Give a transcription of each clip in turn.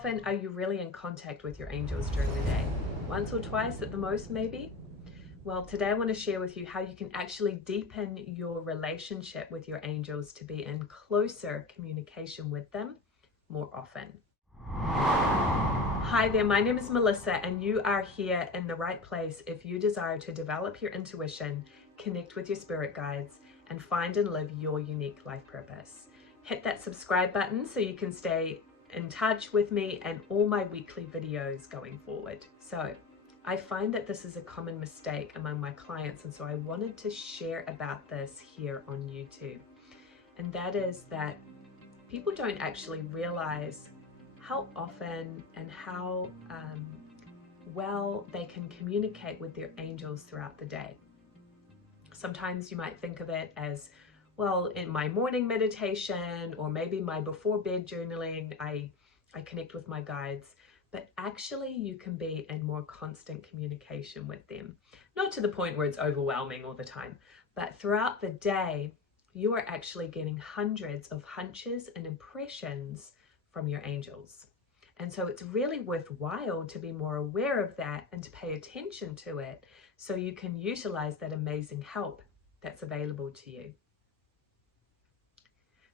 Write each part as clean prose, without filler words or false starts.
often are you really in contact with your angels during the day? Once or twice at the most, maybe? Well, today I want to share with you how you can actually deepen your relationship with your angels to be in closer communication with them more often. Hi there, my name is Melissa, and you are here in the right place if you desire to develop your intuition, connect with your spirit guides, and find and live your unique life purpose. Hit that subscribe button so you can stay in touch with me and all my weekly videos going forward. So I find that this is a common mistake among my clients, and so I wanted to share about this here on YouTube. And that is that people don't actually realize how often and how well they can communicate with their angels throughout the day. Sometimes you might think of it as, well, in my morning meditation or maybe my before bed journaling, I connect with my guides. But actually you can be in more constant communication with them. Not to the point where it's overwhelming all the time, but throughout the day, you are actually getting hundreds of hunches and impressions from your angels. And so it's really worthwhile to be more aware of that and to pay attention to it so you can utilize that amazing help that's available to you.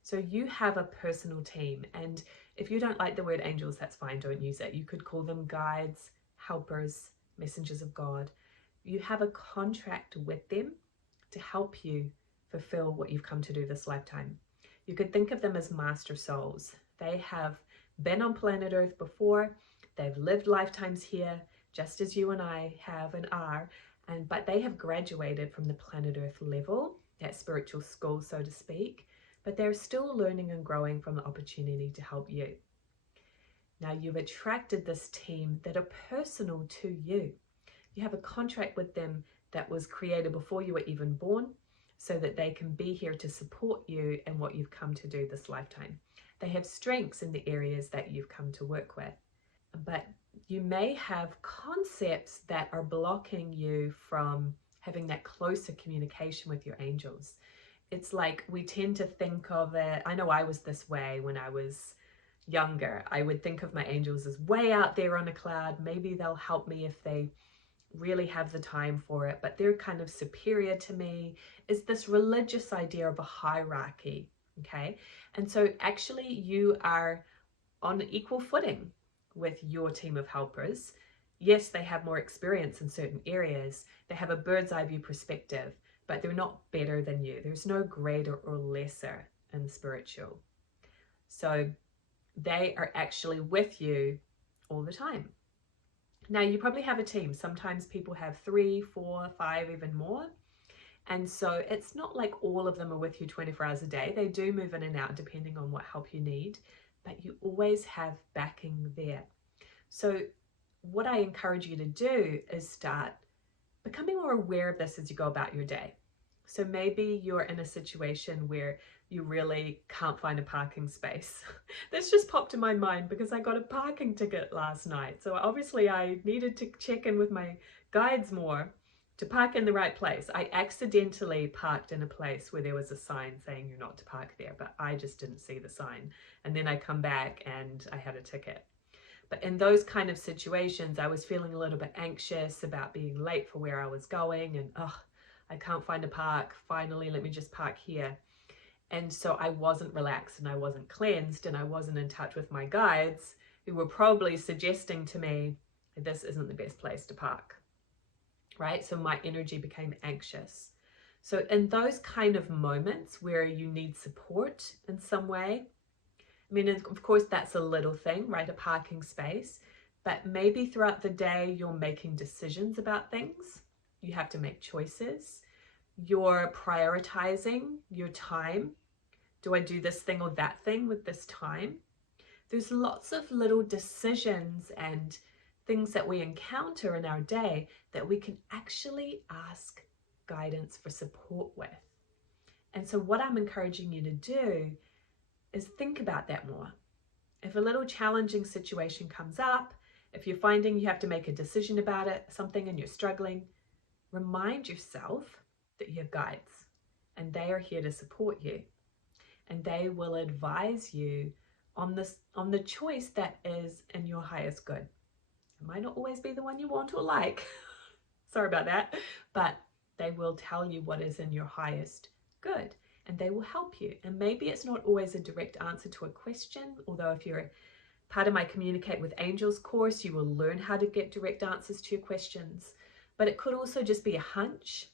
So you have a personal team, and if you don't like the word angels, that's fine, don't use it. You could call them guides, helpers, messengers of God. You have a contract with them to help you fulfill what you've come to do this lifetime. You could think of them as master souls. They have been on planet Earth before, they've lived lifetimes here, just as you and I have and are, but they have graduated from the planet Earth level, that spiritual school, so to speak, but they're still learning and growing from the opportunity to help you. Now you've attracted this team that are personal to you. You have a contract with them that was created before you were even born, so that they can be here to support you in what you've come to do this lifetime. They have strengths in the areas that you've come to work with, but you may have concepts that are blocking you from having that closer communication with your angels. It's like we tend to think of it, I know I was this way when I was younger. I would think of my angels as way out there on a cloud. Maybe they'll help me if they really have the time for it, but they're kind of superior to me. It's this religious idea of a hierarchy, okay? And so actually you are on equal footing with your team of helpers. Yes, they have more experience in certain areas. They have a bird's eye view perspective, but they're not better than you. There's no greater or lesser in the spiritual. So they are actually with you all the time. Now you probably have a team. Sometimes people have 3, 4, 5, even more. And so it's not like all of them are with you 24 hours a day. They do move in and out depending on what help you need, but you always have backing there. So what I encourage you to do is start becoming more aware of this as you go about your day. So maybe you're in a situation where you really can't find a parking space. This just popped in my mind because I got a parking ticket last night. So obviously I needed to check in with my guides more to park in the right place. I accidentally parked in a place where there was a sign saying you're not to park there, but I just didn't see the sign. And then I come back and I had a ticket. But in those kind of situations, I was feeling a little bit anxious about being late for where I was going and, I can't find a park. Finally, let me just park here. And so I wasn't relaxed and I wasn't cleansed and I wasn't in touch with my guides who were probably suggesting to me, this isn't the best place to park, right? So my energy became anxious. So in those kind of moments where you need support in some way, I mean, of course, that's a little thing, right? A parking space, but maybe throughout the day, you're making decisions about things. You have to make choices. You're prioritizing your time. Do I do this thing or that thing with this time? There's lots of little decisions and things that we encounter in our day that we can actually ask guidance for support with. And so what I'm encouraging you to do is think about that more. If a little challenging situation comes up, if you're finding you have to make a decision about it, something, and you're struggling, remind yourself that you have guides and they are here to support you, and they will advise you on the choice that is in your highest good. It might not always be the one you want or like. Sorry about that. But they will tell you what is in your highest good, and they will help you. And maybe it's not always a direct answer to a question, although if you're a part of my Communicate with Angels course, you will learn how to get direct answers to your questions. But it could also just be a hunch.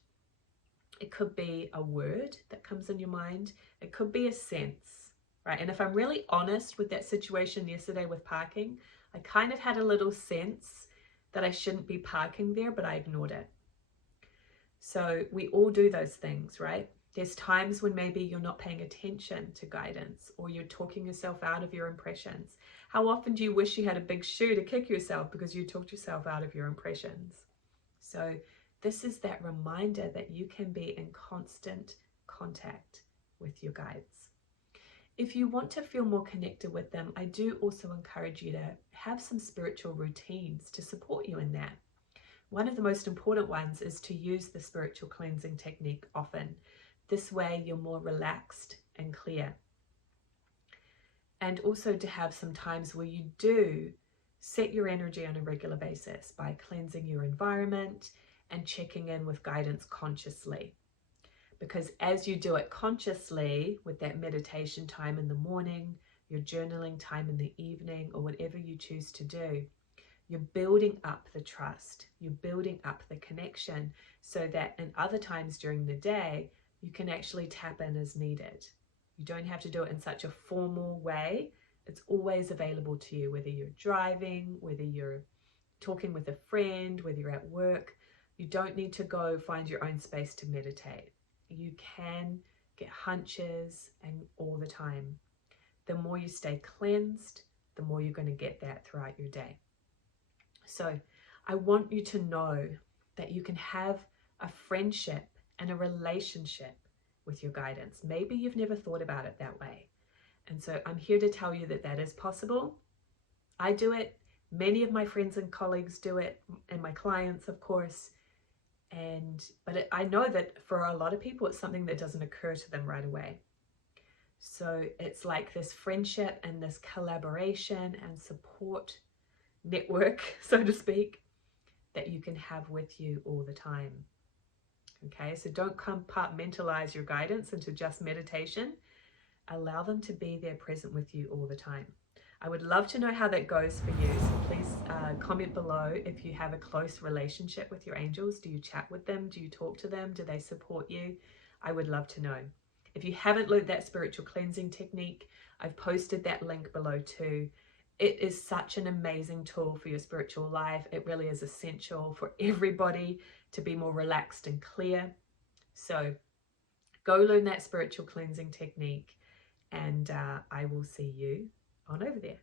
It could be a word that comes in your mind. It could be a sense, right? And if I'm really honest with that situation yesterday with parking, I kind of had a little sense that I shouldn't be parking there, but I ignored it. So we all do those things, right? There's times when maybe you're not paying attention to guidance, or you're talking yourself out of your impressions. How often do you wish you had a big shoe to kick yourself because you talked yourself out of your impressions? So this is that reminder that you can be in constant contact with your guides. If you want to feel more connected with them, I do also encourage you to have some spiritual routines to support you in that. One of the most important ones is to use the spiritual cleansing technique often. This way you're more relaxed and clear. And also to have some times where you do set your energy on a regular basis by cleansing your environment and checking in with guidance consciously. Because as you do it consciously, with that meditation time in the morning, your journaling time in the evening, or whatever you choose to do, you're building up the trust, you're building up the connection, so that in other times during the day, you can actually tap in as needed. You don't have to do it in such a formal way. It's always available to you, whether you're driving, whether you're talking with a friend, whether you're at work. You don't need to go find your own space to meditate. You can get hunches and all the time. The more you stay cleansed, the more you're going to get that throughout your day. So I want you to know that you can have a friendship and a relationship with your guidance. Maybe you've never thought about it that way. And so I'm here to tell you that that is possible. I do it. Many of my friends and colleagues do it, and my clients, of course. But I know that for a lot of people, it's something that doesn't occur to them right away. So it's like this friendship and this collaboration and support network, so to speak, that you can have with you all the time. Okay, so don't compartmentalize your guidance into just meditation. Allow them to be there present with you all the time. I would love to know how that goes for you. So please comment below if you have a close relationship with your angels. Do you chat with them? Do you talk to them? Do they support you? I would love to know. If you haven't learned that spiritual cleansing technique, I've posted that link below too. It is such an amazing tool for your spiritual life. It really is essential for everybody to be more relaxed and clear. So go learn that spiritual cleansing technique, and I will see you on over there.